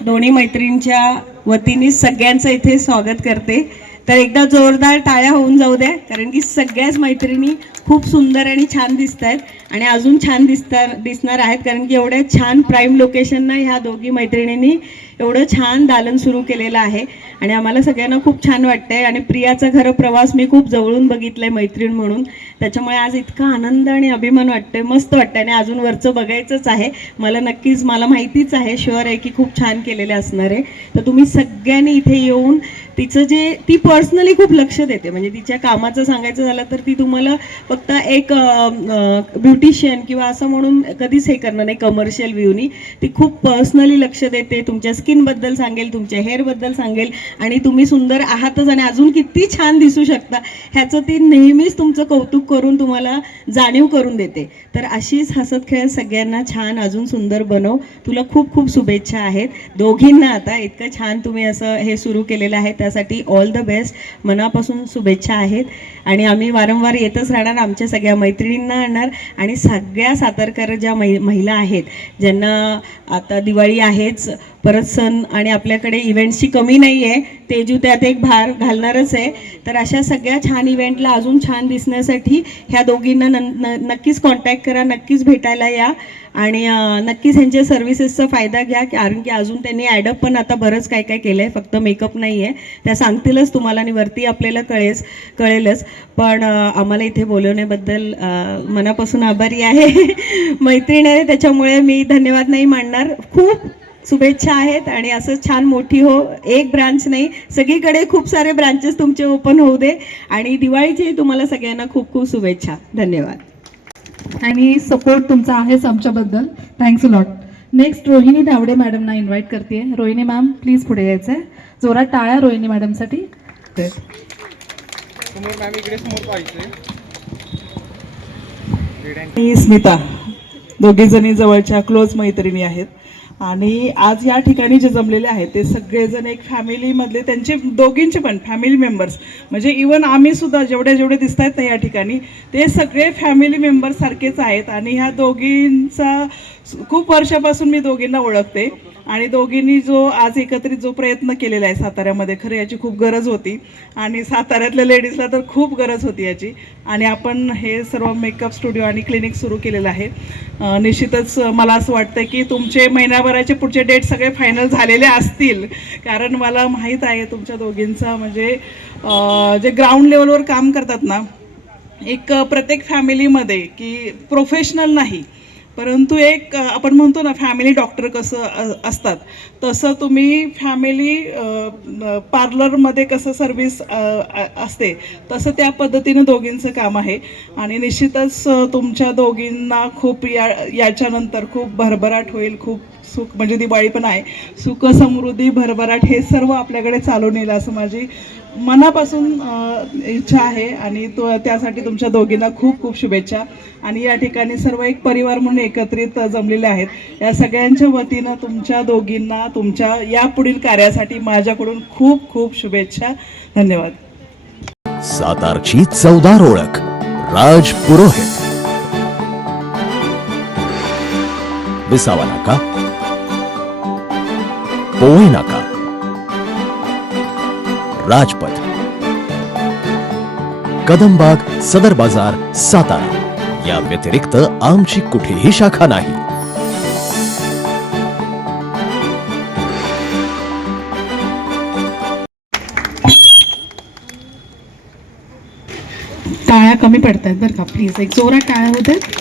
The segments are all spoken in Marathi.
दोन्ही मैत्रिणींच्या वतीने सगळ्यांचं इथे स्वागत करते. तर एकदा जोरदार टाळ्या होऊन जाऊ द्या कारण की सगळ्याच मैत्रिणी खूप सुंदर आणि छान दिसत आहेत आणि अजून छान दिसतात दिसणार आहेत कारण की एवढ्या छान प्राईम लोकेशनना ह्या दोघी मैत्रिणींनी एवढं छान दालन सुरू केलेलं आहे. आणि आम्हाला सगळ्यांना खूप छान वाटतंय आणि प्रियाचा खरं प्रवास मी खूप जवळून बघितलाय मैत्रीण म्हणून. त्याच्यामुळे आज इतका आनंद आणि अभिमान वाटतोय मस्त वाटतंय आणि अजून वरचं बघायचंच आहे. मला नक्कीच मला माहितीच आहे शुअर आहे की खूप छान केलेले असणार. आहे तर तुम्ही सगळ्यांनी इथे येऊन तिचं जे ती पर्सनली खूप लक्ष देते. म्हणजे तिच्या कामाचं सांगायचं झालं तर ती तुम्हाला फक्त एक ब्युटिशियन किंवा असं म्हणून कधीच हे करणार नाही कमर्शियल व्ह्यूनी ती खूप पर्सनली लक्ष देते तुमच्या स्किनबद्दल सांगेल तुमच्या हेअरबद्दल सांगेल आणि तुम्ही सुंदर आहातच आणि अजून किती छान दिसू शकता. ह्याचं ती नेहमीच तुमचं कौतुक करून तुम्हाला जाणीव करून देते. तर अशीच हसत खेळत सगळ्यांना छान अजून सुंदर बनव. तुला खूप खूप शुभेच्छा आहेत. दोघींना आता इतकं छान तुम्ही असं हे सुरू केलेलं आहे. त्यासाठी ऑल द बेस्ट मनापासून शुभेच्छा आहेत. आणि आम्ही वारंवार येतच राहणार. आमच्या सगळ्या मैत्रिणींना आणणार. आणि सगळ्या सातारकर ज्या मै महिला आहेत ज्यांना आता दिवाळी आहेच परत सण आणि आपल्याकडे इव्हेंट्सची कमी नाही आहे तेजू त्यात एक भार घालणारच आहे. तर अशा सगळ्या छान इव्हेंटला अजून छान दिसण्यासाठी ह्या दोघींना न- नक्कीच कॉन्टॅक्ट करा. नक्कीच भेटायला या. आणि नक्कीच ह्यांच्या सर्व्हिसेसचा फायदा घ्या कारण की अजून त्यांनी ॲडअप पण आता बरंच काय काय केलं आहे फक्त मेकअप नाही आहे त्या सांगतीलच तुम्हाला आणि वरती आपल्याला कळेस कळेलच. पण आम्हाला इथे बोलवण्याबद्दल मनापासून आभारी आहे. मैत्रीण आहे त्याच्यामुळे मी धन्यवाद नाही मांडणार खूप शुभेच्छा आहेत आणि असं छान मोठी हो एक ब्रांच नाही सगळीकडे खूप सारे ब्रांचेस तुमचे ओपन होऊ दे. आणि दिवाळीची तुम्हाला सगळ्यांना खूप खूप शुभेच्छा. धन्यवाद. आणि सपोर्ट तुमचा आहेच आमच्याबद्दल. Thanks lot next Rohini Dhawade मॅडमना invite करते रोहिणी मॅम प्लीज पुढे यायचं आहे जोरात टाळ्या रोहिणी मॅडमसाठी समोर मॅम इकडे समोर पाहिजे मी स्मिता. दोघी जणी जवळच्या क्लोज मैत्रिणी आहेत. आणि आज या ठिकाणी जे जमलेले आहेत ते सगळेजण एक फॅमिलीमधले त्यांचे दोघींचे पण फॅमिली मेंबर्स म्हणजे इवन आम्ही सुद्धा जेवढे जेवढे दिसत आहेत ना या ठिकाणी ते सगळे फॅमिली मेंबर्स सारखेच आहेत. आणि ह्या दोघींचा खूप वर्षापासून मी दोघींना ओळखते. आणि दोघींनी जो आज एकत्रित जो प्रयत्न केलेला आहे साताऱ्यामध्ये खरं याची खूप गरज होती. आणि साताऱ्यातल्या लेडीजला तर खूप गरज होती याची. आणि आपण हे सर्व मेकअप स्टुडिओ आणि क्लिनिक सुरू केलेलं आहे. निश्चितच मला असं वाटतं की तुमचे महिन्याभराचे पुढचे डेट सगळे फायनल झालेले असतील. कारण मला माहीत आहे तुमच्या दोघींचा म्हणजे जे ग्राउंड लेवलवर काम करतात ना एक प्रत्येक फॅमिलीमध्ये की प्रोफेशनल नाही. परंतु एक आपण म्हणतो ना फॅमिली डॉक्टर कसं असतात. तसं तुम्ही फॅमिली पार्लरमध्ये कसं सर्विस असते तसं त्या पद्धतीनं दोघींचं काम आहे. आणि निश्चितच तुमच्या दोघींना खूप या याच्यानंतर खूप भरभराट होईल खूप सुख म्हणजे दिवाळी पण आहे. सुख समृद्धी भरभराट हे सर्व आपल्याकडे चालून येईल असं माझी मनापासून इच्छा आहे आणि तो त्यासाठी तुमच्या दोघींना खूप खूप शुभेच्छा. आणि या ठिकाणी सर्व एक परिवार म्हणून एकत्रित जमलेले आहेत. या सगळ्यांच्या वतीनं तुमच्या दोघींना तुमच्या यापुढील कार्यासाठी माझ्याकडून खूप खूप शुभेच्छा. धन्यवाद. सातारची चौदार ओळख राज पुरोहित. विसावा नाका पोवई नाका. राजपथ। कदमबाग सदर बाजार सातारा। या व्यतिरिक्त आमची कुठेही शाखा नाही. टाळ्या कमी पडतात बरं का? प्लीज एक जोरात टाळ्या होतात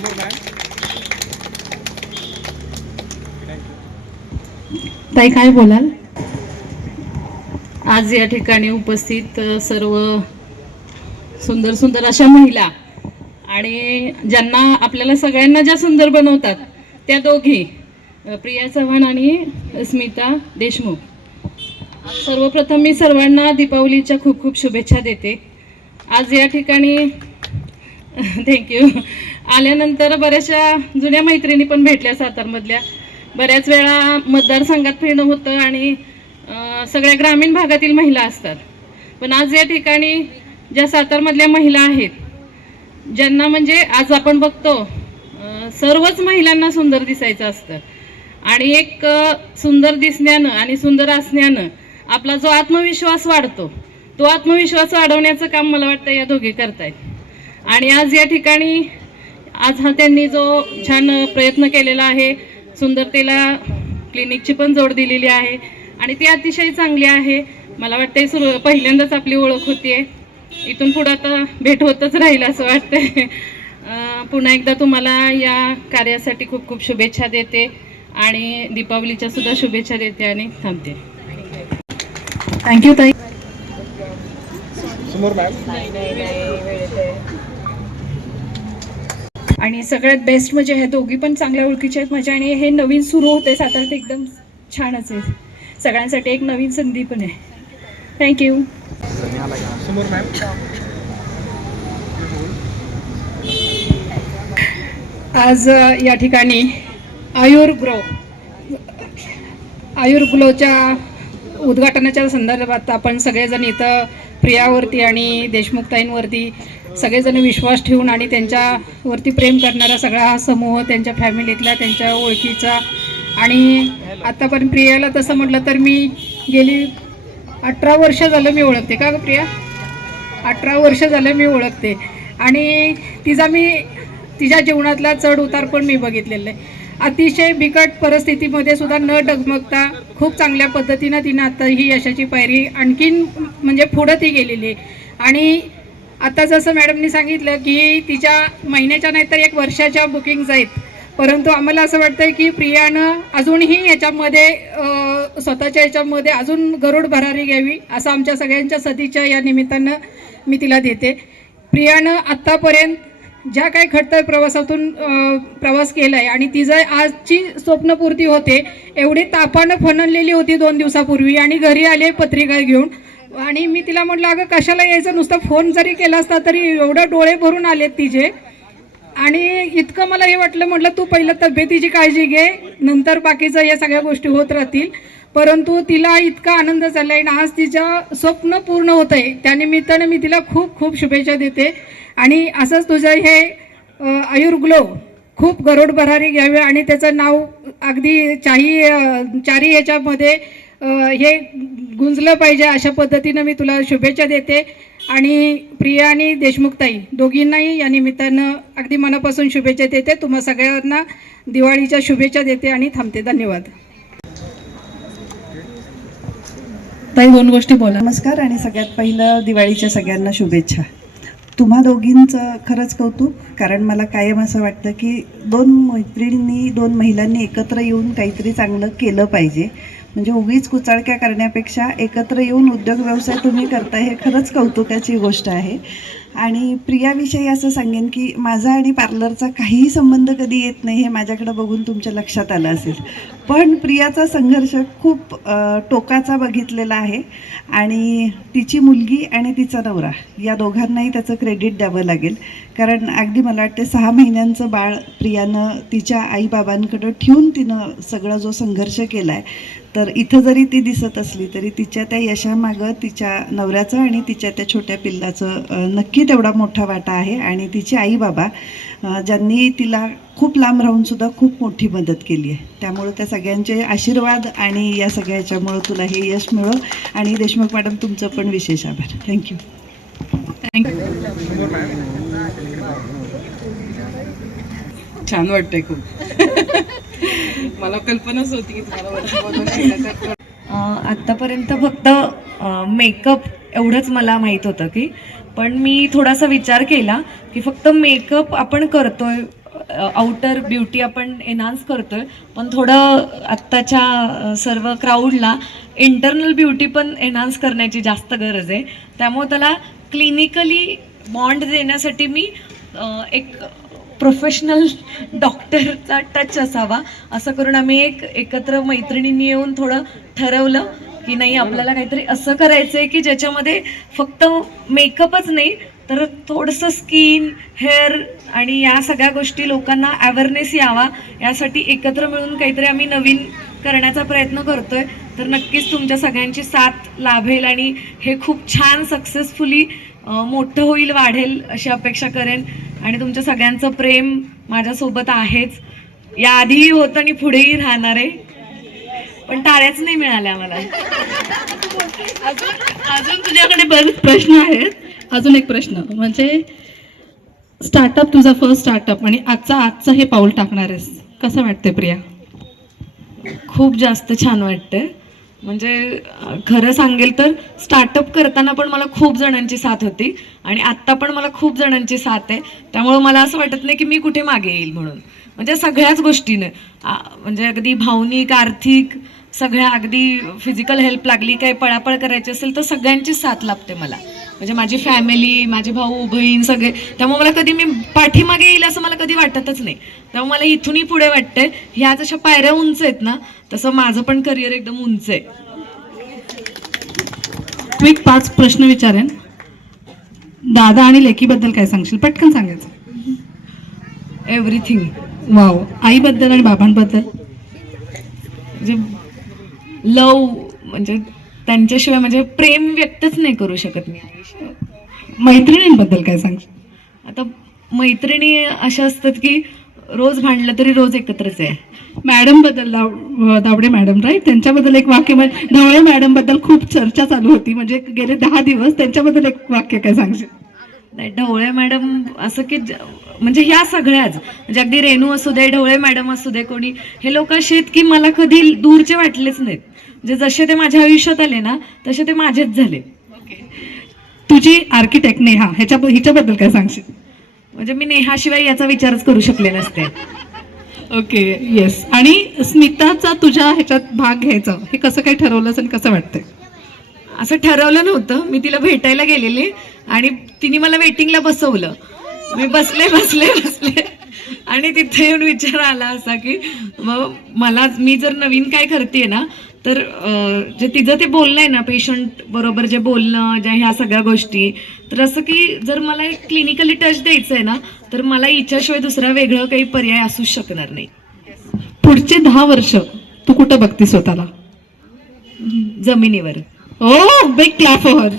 ताई काय बोलाल? आज या ठिकाणी उपस्थित सर्व सुंदर सुंदर अशा महिला आणि ज्यांना आपल्याला सगळ्यांना ज्या सुंदर बनवतात त्या दोघी प्रिया चव्हाण आणि स्मिता देशमुख. सर्वप्रथम मी सर्वांना दीपावलीच्या खूप खूप शुभेच्छा देते. आज या ठिकाणी थँक्यू आल्यानंतर बऱ्याचशा जुन्या मैत्रिणी पण भेटल्या सातारमधल्या. बऱ्याच वेळा मतदारसंघात फिरणं होतं आणि सगळ्या ग्रामीण भागातील महिला असतात. पण आज या ठिकाणी ज्या सातारमधल्या महिला आहेत ज्यांना म्हणजे आज आपण बघतो सर्वच महिलांना सुंदर दिसायचं असतं. आणि एक सुंदर दिसण्यानं आणि सुंदर असण्यानं आपला जो आत्मविश्वास वाढतो तो आत्मविश्वास वाढवण्याचं काम मला वाटतं या दोघे करतायत. आणि आज या ठिकाणी आज हा त्यांनी जो छान प्रयत्न केलेला आहे सुंदरतेला क्लिनिकची पण जोड दिलेली आहे. आणि ती अतिशय चांगली आहे. मला वाटतंय सुरू पहिल्यांदाच आपली ओळख होतीये. इथून पुढं आता भेट होतच राहील असं वाटतंय. अं, पुन्हा एकदा तुम्हाला या कार्यासाठी खूप खूप शुभेच्छा देते आणि दीपावलीच्या सुद्धा शुभेच्छा देते आणि थांबते. थँक्यू ताई. समोर मॅम. आणि सगळ्यात बेस्ट म्हणजे ह्या दोघी पण चांगल्या ओळखीच्या आहेत. माझ्या आणि हे नवीन सुरू होते साताऱ्यात एकदम छानच आहे. सगळ्यांसाठी एक नवीन संधी पण आहे. थँक्यू आज या ठिकाणी आयुर्ग्रो आयुर्ग्लोच्या आयुर ग्लोच्या उद्घाटनाच्या संदर्भात आपण सगळेजण इथं प्रियावरती आणि देशमुखताईंवरती सगळेजण विश्वास ठेवून आणि त्यांच्यावरती प्रेम करणारा सगळा हा समूह त्यांच्या फॅमिलीतला त्यांच्या ओळखीचा आणि आत्तापर्यंत प्रियाला तसं म्हटलं तर मी गेली अठरा वर्ष झालं मी ओळखते. का ग प्रिया? अठरा वर्ष झालं मी ओळखते. आणि तिचा मी तिच्या जीवनातला चढ उतार पण मी बघितलेला आहे. अतिशय बिकट परिस्थितीमध्ये सुद्धा न डगमगता खूप चांगल्या पद्धतीनं तिनं आता ही यशाची पायरी आणखीन म्हणजे पुढं ती गेलेली आहे. आणि आता जसं मॅडमनी सांगितलं की तिच्या महिन्याच्या नाहीतर एक वर्षाच्या बुकिंग्ज आहेत. परंतु आम्हाला असं वाटतंय की प्रियानं अजूनही याच्यामध्ये स्वतःच्या याच्यामध्ये अजून गरुड भरारी घ्यावी असं आमच्या सगळ्यांच्या सतीच्या या निमित्तानं मी तिला देते. प्रियानं आत्तापर्यंत ज्या काही खडतर प्रवासातून प्रवास केला आहे आणि तिचं आजची स्वप्नपूर्ती होते एवढी तापानं फणलेली होती दोन दिवसापूर्वी आणि घरी आले पत्रिका घेऊन. आणि मी तिला म्हटलं अगं कशाला यायचं? नुसतं फोन जरी केला असता तरी एवढं डोळे भरून आलेत तिचे. आणि इतकं मला हे वाटलं म्हटलं तू पहिलं तब्येतीची काळजी घे नंतर बाकीचं या सगळ्या गोष्टी होत राहतील. परंतु तिला इतका आनंद झाला आहे आणि आज तिचं स्वप्न पूर्ण होत आहे. त्यानिमित्तानं मी तिला खूप खूप शुभेच्छा देते. आणि असंच तुझं हे आयुर्ग्लो खूप गरोड भरारी घ्यावे आणि त्याचं नाव अगदी चाही चारी याच्यामध्ये हे गुंजलं पाहिजे अशा पद्धतीनं मी तुला शुभेच्छा देते. आणि प्रिया आणि देशमुखताई दोघींनाही या निमित्तानं अगदी मनापासून शुभेच्छा देते. तुम्हा सगळ्यांना दिवाळीच्या शुभेच्छा देते आणि थांबते. धन्यवाद. ताई दोन गोष्टी बोला. नमस्कार आणि सगळ्यात पहिलं दिवाळीच्या सगळ्यांना शुभेच्छा. तुम्हा दोघींचं खरंच कौतुक कारण मला कायम असं वाटतं की दोन मैत्रिणींनी दोन महिलांनी एकत्र येऊन काहीतरी चांगलं केलं पाहिजे. म्हणजे उगीच कुचाळक्या करण्यापेक्षा एकत्र येऊन उद्योग व्यवसाय तुम्ही करताय हे खरंच कौतुकाची गोष्ट आहे. आणि प्रियाविषयी असं सांगेन की माझा आणि पार्लरचा काहीही संबंध कधी येत नाही हे माझ्याकडं बघून तुमच्या लक्षात आलं असेल. पण प्रियाचा संघर्ष खूप टोकाचा बघितलेला आहे आणि तिची मुलगी आणि तिचा नवरा या दोघांनाही त्याचं क्रेडिट द्यावं लागेल. कारण अगदी मला वाटते सहा महिन्यांचं बाळ प्रियानं तिच्या आईबाबांकडं ठेवून तिनं सगळा जो संघर्ष केला आहे तर इथं जरी ती दिसत असली तरी तिच्या त्या यशामागं तिच्या नवऱ्याचं आणि तिच्या त्या छोट्या पिल्लाचं नक्की तेवढा मोठा वाटा आहे. आणि तिचे आई बाबा ज्यांनी तिला खूप लांब राहून सुद्धा खूप मोठी मदत केली आहे. त्यामुळं त्या सगळ्यांचे आशीर्वाद आणि या सगळ्या याच्यामुळं तुला हे यश मिळो आणि देशमुख मॅडम तुमचं पण विशेष आभार. थँक्यू मॅम छान वाटतंय खूप. मला कल्पनाच होती की तुम्हाला आत्तापर्यंत फक्त मेकअप एवढंच मला माहीत होतं की पण मी थोडासा विचार केला की फक्त मेकअप आपण करतोय आउटर ब्युटी आपण एनहान्स करतोय पण थोडं आत्ताच्या सर्व क्राऊडला इंटरनल ब्युटी पण एनहान्स करण्याची जास्त गरज आहे. त्यामुळे त्याला क्लिनिकली बॉन्ड देण्यासाठी मी एक प्रोफेशनल डॉक्टरचा टच असावा. असं करून आम्ही एक एकत्र मैत्रिणींनी येऊन थोडं ठरवलं की नाही आपल्याला काहीतरी असं करायचं आहे की ज्याच्यामध्ये फक्त मेकअपच नाही तर थोडंसं स्किन हेअर आणि या सगळ्या गोष्टी लोकांना अवेअरनेस यावा. यासाठी एकत्र मिळून काहीतरी आम्ही नवीन करण्याचा प्रयत्न करतोय. तर नक्कीच तुमच्या सगळ्यांची साथ लाभेल आणि हे खूप छान सक्सेसफुली मोठं होईल वाढेल अशी अपेक्षा करेन. आणि तुमच्या सगळ्यांचं प्रेम माझ्यासोबत आहेच. याआधीही होतं आणि पुढेही राहणार आहे. पण टाळ्याच नाही मिळाल्या मला अजून तुझ्याकडे बरेच प्रश्न आहेत. अजून एक प्रश्न. म्हणजे स्टार्टअप तुझा फर्स्ट स्टार्टअप आणि आजचा आजचं हे पाऊल टाकणार आहेस. कसं वाटतंय प्रिया? खूप जास्त छान वाटतंय. म्हणजे खरं सांगेल तर स्टार्टअप करताना पण मला खूप जणांची साथ होती आणि आत्ता पण मला खूप जणांची साथ आहे. त्यामुळं मला असं वाटत नाही की मी कुठे मागे येईल म्हणून. म्हणजे सगळ्याच गोष्टीने म्हणजे अगदी भावनिक आर्थिक सगळ्या अगदी फिजिकल हेल्प लागली काही पळापळ करायची असेल तर सगळ्यांची साथ लाभते मला. म्हणजे माझी फॅमिली माझे भाऊ बहीण सगळे. त्यामुळे मला कधी मी पाठीमागे येईल असं मला कधी वाटतच नाही. त्यामुळे मला इथूनही पुढे वाटतंय ह्या जशा पायऱ्या उंच आहेत ना तसं माझं पण करिअर एकदम उंच आहे. मी पाच प्रश्न विचारेन. दादा आणि लेकीबद्दल काय सांगशील? पटकन सांगायचं. एव्हरीथिंग वाव आईबद्दल आणि बाबांबद्दल? म्हणजे लव म्हणजे त्यांच्याशिवाय म्हणजे प्रेम व्यक्तच नाही करू शकत मी मैत्रिणींबद्दल काय सांगशील? आता मैत्रिणी अशा असतात की रोज भांडलं तरी रोज एकत्रच आहे. मॅडमबद्दल दाव- दावडे मॅडम राईट त्यांच्याबद्दल एक वाक्य म्हणजे ढवळे मॅडमबद्दल खूप चर्चा चालू होती. म्हणजे गेले दहा दिवस त्यांच्याबद्दल एक वाक्य काय सांगशील? नाही ढवळे मॅडम असं की म्हणजे ह्या सगळ्याच. म्हणजे अगदी रेणू असू दे ढवळे मॅडम असू दे कोणी. हे लोक असे आहेत की मला कधी दूरचे वाटलेच नाहीत. म्हणजे जसे ते माझ्या आयुष्यात आले ना तसे ते माझेच झाले. तुझी आर्किटेक्ट नेहा ह्याच्या हिच्याबद्दल काय सांगशील? म्हणजे मी नेहाशिवाय याचा विचारच करू शकले नसते. ओके येस आणि स्मिताचा तुझ्या ह्याच्यात भाग घ्यायचा हे कसं काय ठरवलंस आणि कसं वाटतंय? असं ठरवलं नव्हतं. मी तिला भेटायला गेलेले आणि तिने मला वेटिंगला बसवलं. मी बसले बसले बसले. आणि तिथे येऊन विचार आला असा की मग मला मी जर नवीन काय करते ना तर जे तिचं ते बोलणं आहे ना पेशंट बरोबर जे बोलणं ज्या ह्या सगळ्या गोष्टी तर असं की जर मला एक क्लिनिकली टच द्यायचं आहे ना तर मला हिच्याशिवाय दुसरा वेगळं काही पर्याय असूच शकणार नाही. पुढचे दहा वर्ष तू कुठं बघतीस स्वतःला? जमिनीवर. ओ बिग क्लॅप फॉर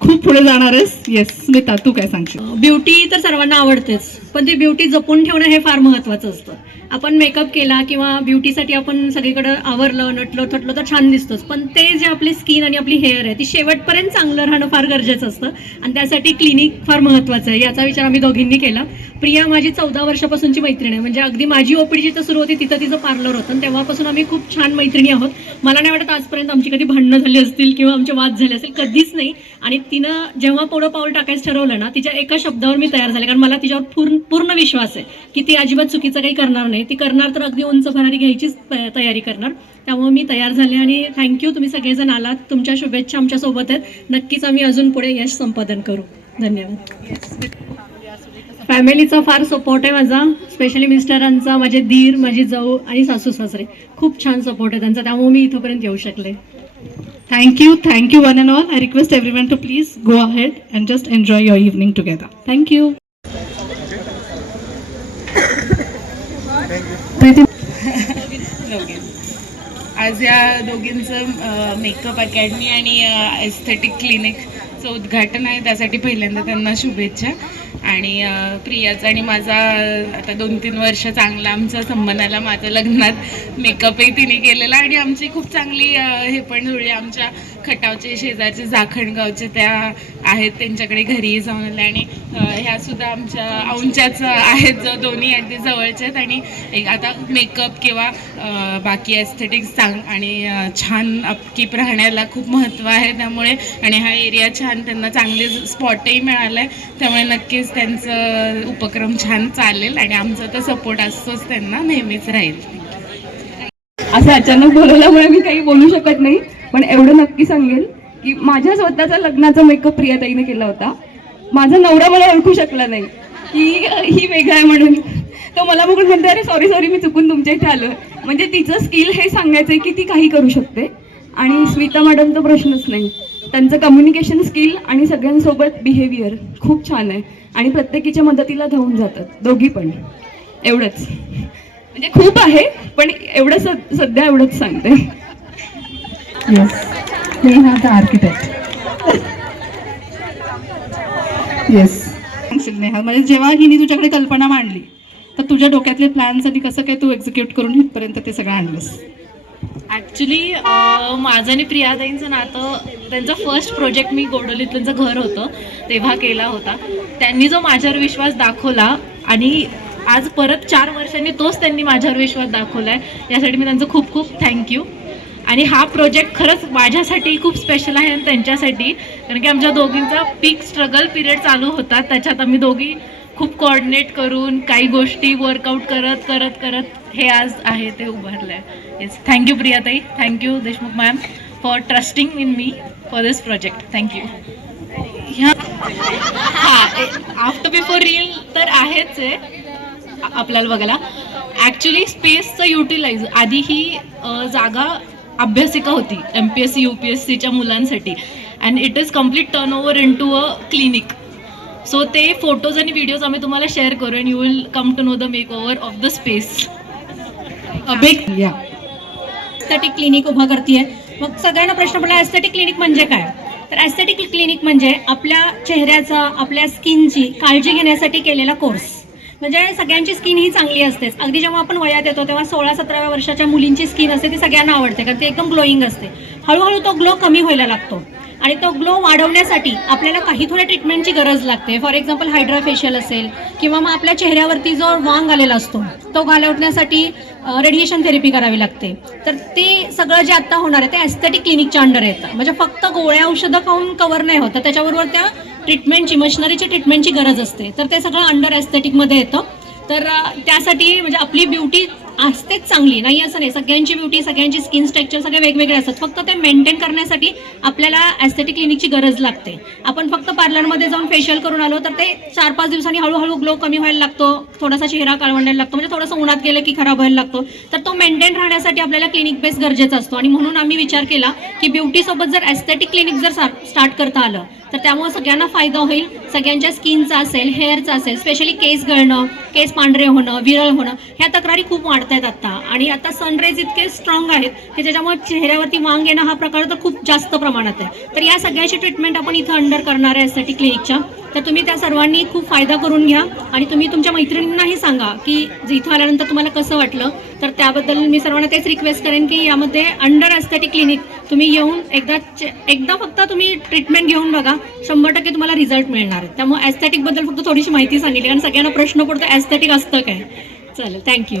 खूप पुढे जाणार आहेस? येस स्मिता तू काय सांगशील? ब्युटी तर सर्वांना आवडतेच पण ती ब्युटी जपून ठेवणं हे फार महत्त्वाचं असतं. आपण मेकअप केला किंवा ब्युटीसाठी आपण सगळीकडं आवरलं नटलं थटलं तर छान दिसतोच. पण ते जे आपली स्किन आणि आपली हेअर आहे ती शेवटपर्यंत चांगलं राहणं फार गरजेचं असतं. आणि त्यासाठी क्लिनिक फार महत्त्वाचं आहे. याचा विचार आम्ही दोघींनी केला. प्रिया माझी चौदा वर्षापासूनची मैत्रीण आहे. म्हणजे अगदी माझी ओपीडी जिथं सुरू होती तिथं तिचं पार्लर होतं. आणि तेव्हापासून आम्ही खूप छान मैत्रिणी आहोत. मला नाही वाटत आजपर्यंत आमची कधी भांडणं झाली असतील किंवा आमचे वाद झाले असतील. कधीच नाही. आणि तिनं जेव्हा पुढं पाऊल टाकायचं ठरवलं ना तिच्या एका शब्दावर मी तयार झाले. कारण मला तिच्यावर पूर्ण पूर्ण विश्वास आहे की ती अजिबात चुकीचं काही करणार नाही. ती करणार तर अगदी उंच भरारी घ्यायचीच तयारी करणार. त्यामुळे मी तयार झाले आणि थँक्यू तुम्ही सगळेजण आलात. तुमच्या शुभेच्छा आमच्यासोबत आहेत. नक्कीच आम्ही अजून पुढे यश संपादन करू. धन्यवाद. फॅमिलीचा फार सपोर्ट आहे माझा. स्पेशली मिस्टरांचा माझे दीर माझी जाऊ आणि सासू सासरे. खूप छान सपोर्ट आहे त्यांचा. त्यामुळे मी इथंपर्यंत येऊ शकले. Thank you thank you one and all I request everyone to please go ahead and just enjoy your evening together thank you Preeti? आज या दोघींचं मेकअप अकॅडमी आणि एस्थेटिक क्लिनिकचं उद्घाटन आहे. त्यासाठी पहिल्यांदा त्यांना शुभेच्छा. आणि प्रियाचा आणि माझा आता दोन तीन वर्ष चांगला आमचा संबंधाला माझ्या लग्नात मेकअपही तिने केलेला. आणि आमची खूप चांगली हे पण जुळली आमच्या खटावचे शेजारचे जाखणगावचे त्या आहेत त्यांच्याकडे घरीही जाऊन आले आणि ह्या सुद्धा आमच्या औंच्याच आहेत जो दोन्ही अगदी जवळचे आहेत आणि एक आता मेकअप किंवा बाकी एस्थेटिक्स चांग आणि छान अपकीप राहण्याला खूप महत्त्व आहे त्यामुळे आणि हा एरिया छान त्यांना चांगले स्पॉटही मिळालं आहे त्यामुळे नक्कीच त्यांचं उपक्रम छान चालेल आणि आमचा तर सपोर्ट असतोच त्यांना नेहमीच राहील. असं अचानक बोलवल्यामुळे मी काही बोलू शकत नाही. पण एवढं नक्की सांगेल की माझ्या स्वतःचा लग्नाचा मेकअप प्रियाताईने केला होता. माझा नवरा मला ओळखू शकला नाही. की ही वेगळा आहे म्हणून. तो मला बघून म्हणते अरे सॉरी सॉरी मी चुकून तुमच्या इथे आलो म्हणजे तिचं स्किल हे सांगायचं आहे की ती काही करू शकते. आणि स्मिता मॅडमचा प्रश्नच नाही. त्यांचं कम्युनिकेशन स्किल आणि सगळ्यांसोबत बिहेवियर खूप छान आहे. आणि प्रत्येकीच्या मदतीला धावून जातात. दोघी पण. एवढंच. म्हणजे खूप आहे पण एवढं सध्या एवढंच सांगते. Yes Neha the architect yes सांगशील नेहा म्हणजे जेव्हा हिने तुझ्याकडे कल्पना मांडली तर तुझ्या डोक्यातले प्लॅन्स आणि कसं काय तू एक्झिक्यूट करून इथपर्यंत ते सगळं आणलंस? ॲक्च्युली माझं आणि प्रियाताईंचं नातं त्यांचं फर्स्ट प्रोजेक्ट मी गोडोलीत त्यांचं घर होतं तेव्हा केला होता. त्यांनी जो माझ्यावर विश्वास दाखवला आणि आज परत चार वर्षांनी तोच त्यांनी माझ्यावर विश्वास दाखवला आहे यासाठी मी त्यांचं खूप खूप थँक्यू आणि हा प्रोजेक्ट खरंच माझ्यासाठी खूप स्पेशल आहे आणि त्यांच्यासाठी. कारण की आमच्या दोघींचा पीक स्ट्रगल पिरियड चालू होता. त्याच्यात आम्ही दोघी खूप कोऑर्डिनेट करून काही गोष्टी वर्कआउट करत करत करत हे आज आहे ते उभारलं आहे yes thank you प्रियाताई. Thank you Deshmukh ma'am for trusting in me for this project thank you ह्या हां आफ्टर बिफोर रील तर आहेच आहे. आपल्याला बघायला. ॲक्च्युली स्पेसचं युटिलाइज आधी ही जागा अभ्यासिका होती M P S C U P S सीच्या मुलांसाठी. And it is complete turn over into a clinic so ते फोटोज आणि व्हिडिओज आम्ही तुम्हाला शेअर करू and you will come to know the makeover of the space a big clinic उभा करते मग सगळ्यांना प्रश्न पडला ॲस्थेटिक क्लिनिक म्हणजे काय? तर ॲस्थेटिक क्लिनिक म्हणजे आपल्या चेहऱ्याचा आपल्या स्किनची काळजी घेण्यासाठी केलेला कोर्स म्हणजे सगळ्यांची स्किन ही चांगली असतेच. अगदी जेव्हा आपण वयात येतो तेव्हा सोळा सतराव्या वर्षाच्या मुलींची स्किन असते ती सगळ्यांना आवडते कारण ती एकदम ग्लोईंग असते. हळूहळू तो ग्लो कमी व्हायला लागतो. आणि तो ग्लो वाढवण्यासाठी आपल्याला काही थोड्या ट्रीटमेंटची गरज लागते. फॉर एक्झाम्पल हायड्रा फेशियल असेल किंवा मग आपल्या चेहऱ्यावरती जो वांग आलेला असतो तो घालवण्यासाठी रेडिएशन थेरपी करावी लागते. तर ते सगळं जे आत्ता होणार आहे ते ॲस्थेटिक क्लिनिकच्या अंडर येतं. म्हणजे फक्त गोळ्या औषधं खाऊन कवर नाही होत त्याच्याबरोबर त्या ट्रीटमेंटची मशिनरीची ट्रीटमेंटची गरज असते. तर ते सगळं अंडर एस्थेटिकमध्ये येतं. तर त्यासाठी म्हणजे आपली ब्युटी असतेच चांगली. नाही असं नाही. सगळ्यांची ब्युटी सगळ्यांची स्किन स्ट्रक्चर सगळे वेगवेगळे असतात. फक्त ते मेंटेन करण्यासाठी आपल्याला ॲस्थेटिक क्लिनिकची गरज लागते. आपण फक्त पार्लरमध्ये जाऊन फेशियल करून आलो तर ते चार पाच दिवसांनी हळूहळू ग्लो कमी व्हायला लागतो. थोडासा चेहरा काळवंडायला लागतो. म्हणजे थोडंसं उन्हात गेलं की खराब व्हायला लागतो. तर तो मेंटेन राहण्यासाठी आपल्याला क्लिनिक बेस गरजेचा असतो. आणि म्हणून आम्ही विचार केला की ब्युटीसोबत जर ॲस्थेटिक क्लिनिक जर स्टार्ट करता आलं तर त्यामुळे सगळ्यांना फायदा होईल. सगळ्यांच्या स्किनचा असेल हेअरचा असेल स्पेशली केस गळणं केस पांढरे होणं विरळ होणं ह्या तक्रारी खूप वाढतात. जात आहेत आता. आणि आता सनराईज इतके स्ट्रॉंग आहेत की ज्याच्यामुळे चेहऱ्यावरती वांग येणं हा प्रकार तर खूप जास्त प्रमाणात आहे. तर या सगळ्याची ट्रीटमेंट आपण इथं अंडर करणार आहे एस्थेटिक क्लिनिकच्या तर तुम्ही त्या सर्वांनी खूप फायदा करून घ्या. आणि तुम्ही तुमच्या मैत्रिणींनाही सांगा की जे इथं आल्यानंतर तुम्हाला कसं वाटलं? तर त्याबद्दल मी सर्वांना तेच रिक्वेस्ट करेन की यामध्ये अंडर एस्थेटिक क्लिनिक तुम्ही येऊन एकदा चे- एकदा फक्त तुम्ही ट्रीटमेंट घेऊन बघा. शंभर टक्के तुम्हाला रिझल्ट मिळणार आहे. त्यामुळे ॲस्थेटिकबद्दल फक्त थोडीशी माहिती सांगितली. कारण सगळ्यांना प्रश्न पडतो ॲस्थेटिक असतं काय? चालेल थँक्यू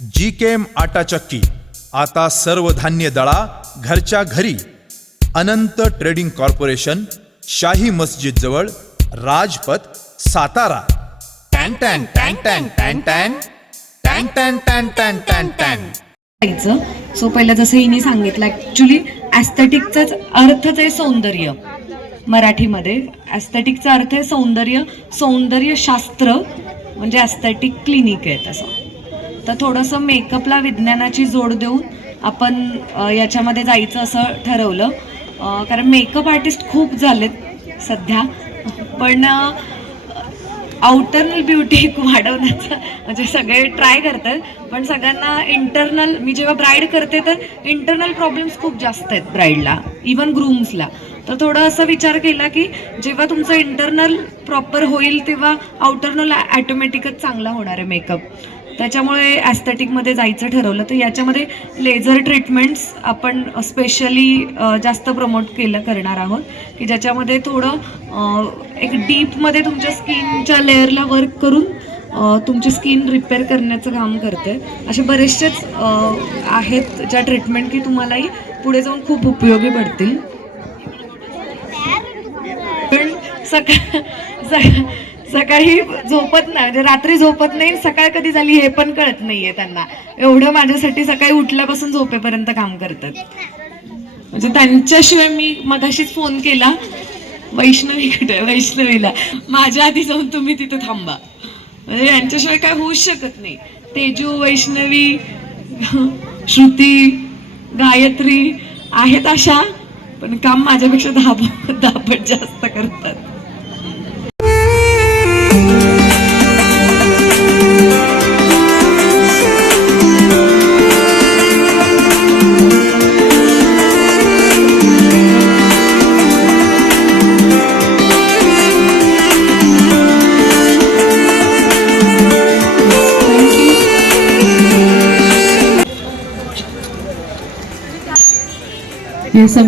जी केम आटा चक्की. आता सर्व धान्य दळा घरच्या घरी. अनंत ट्रेडिंग कॉर्पोरेशन शाही मस्जिद जवळ राजपथ सातारा. टॅन टॅन टॅन टॅन टॅन टॅन. टॅन टॅन टॅन टॅन टॅन टॅन. सो पहिलं जसं हिने सांगितलं ॲक्च्युली ॲस्थेटिकचाच अर्थच आहे सौंदर्य. मराठीमध्ये ॲस्थेटिकचा अर्थ आहे सौंदर्य सौंदर्यशास्त्र म्हणजे ॲस्थेटिक क्लिनिक आहे तसं. तर थोडंसं मेकअपला विज्ञानाची जोड देऊन आपण याच्यामध्ये जायचं असं ठरवलं. कारण मेकअप आर्टिस्ट खूप झालेत सध्या. पण आउटर्नल ब्युटी वाढवण्याचं म्हणजे सगळे ट्राय करतात. पण सगळ्यांना इंटरनल मी जेव्हा ब्राईड करते तर इंटरनल प्रॉब्लेम्स खूप जास्त आहेत ब्राईडला इवन ग्रूम्सला तर थोडं असं विचार केला की जेव्हा तुमचं इंटरनल प्रॉपर होईल तेव्हा आउटरनल ॲटोमॅटिकच चांगला होणार आहे मेकअप त्याच्यामुळे ॲस्थेटिकमध्ये जायचं ठरवलं. तर याच्यामध्ये लेझर ट्रीटमेंट्स आपण स्पेशली जास्त प्रमोट केलं करणार आहोत. की ज्याच्यामध्ये थोडं एक डीपमध्ये तुमच्या स्किनच्या लेअरला वर्क करून तुमची स्किन रिपेअर करण्याचं काम करते असे बरेचसेच आहेत ज्या ट्रीटमेंट की तुम्हालाही पुढे जाऊन खूप उपयोगी पडतील. पण सकाळ सका- सकाळी झोपत नाही म्हणजे रात्री झोपत नाही सकाळ कधी झाली हे पण कळत नाहीये त्यांना. एवढं माझ्यासाठी सकाळी उठल्यापासून झोपेपर्यंत काम करतात. म्हणजे त्यांच्याशिवाय मी मगाशीच फोन केला. वैष्णवी कुठे वैष्णवीला. माझ्या आधी जाऊन तुम्ही तिथे थांबा. म्हणजे यांच्याशिवाय काय होऊच शकत नाही. तेजू वैष्णवी श्रुती गायत्री आहेत अशा पण काम माझ्यापेक्षा दहा दापट जास्त करतात. Yes, a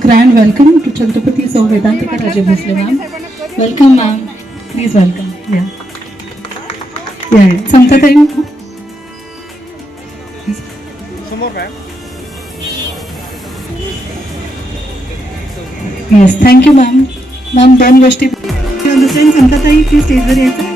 grand welcome to Chhatrapati Sau Vedantika Raja Bhosle ma'am. Welcome ma'am. Please welcome. Yeah. Yeah, Samta tayo. समोर ma'am Yes, thank you ma'am. Ma'am, दोन गोष्टी दुसऱ्या समता ताई ती स्टेजवर यायचं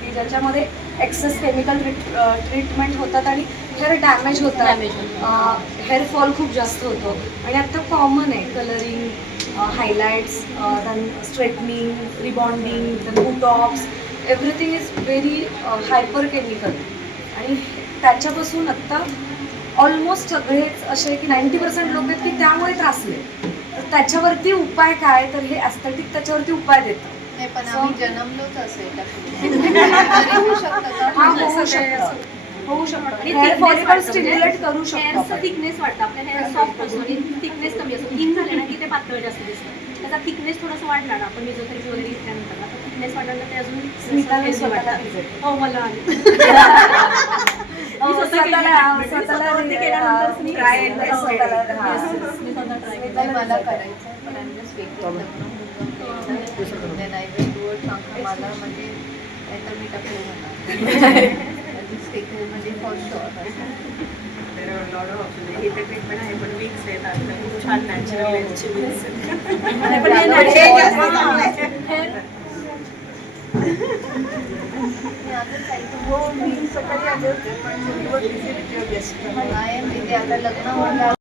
की ज्याच्यामध्ये एक्सेस केमिकल ट्रीटमेंट होतात आणि हेअर डॅमेज होतात. हेअर फॉल खूप जास्त होतो. आणि आता कॉमन आहे. Colouring highlights straightening rebonding then botox everything is very hyper chemical आणि त्याच्यापासून आत्ता ऑलमोस्ट सगळेच असे की नाईन्टी पर्सेंट लोक आहेत की त्यामुळे त्रासले तर त्याच्यावरती उपाय काय? तर हे ॲस्थेटिक त्याच्यावरती उपाय पण आम्ही जन्मलोच असेल हा, होऊ शकतं. थिकनेस वाटतं आपल्या हेअर सॉफ्ट असतो आणि थिकनेस कमी असतो. थिन झाले ना की ते पातळ जास्त दिसतं. त्याचा थिकनेस थोडासा वाढला ना आपण मेझोथेरपी वगैरे घेतल्यानंतर आता थिकनेस वाढला ना ते अजून स्वतःला. हो मला आले. अहो, स्वतः केली स्वतःला स्वतःवरती केल्यानंतर मी try and स्वतः test केलं. केलं. हा. मला result. करायचं पण मला म्हणजे नाहीतर टाकले म्हणा म्हणजे फॉर पण हे हो मी सकाळी आले होते पण आहे तिथे आता लग्न होणार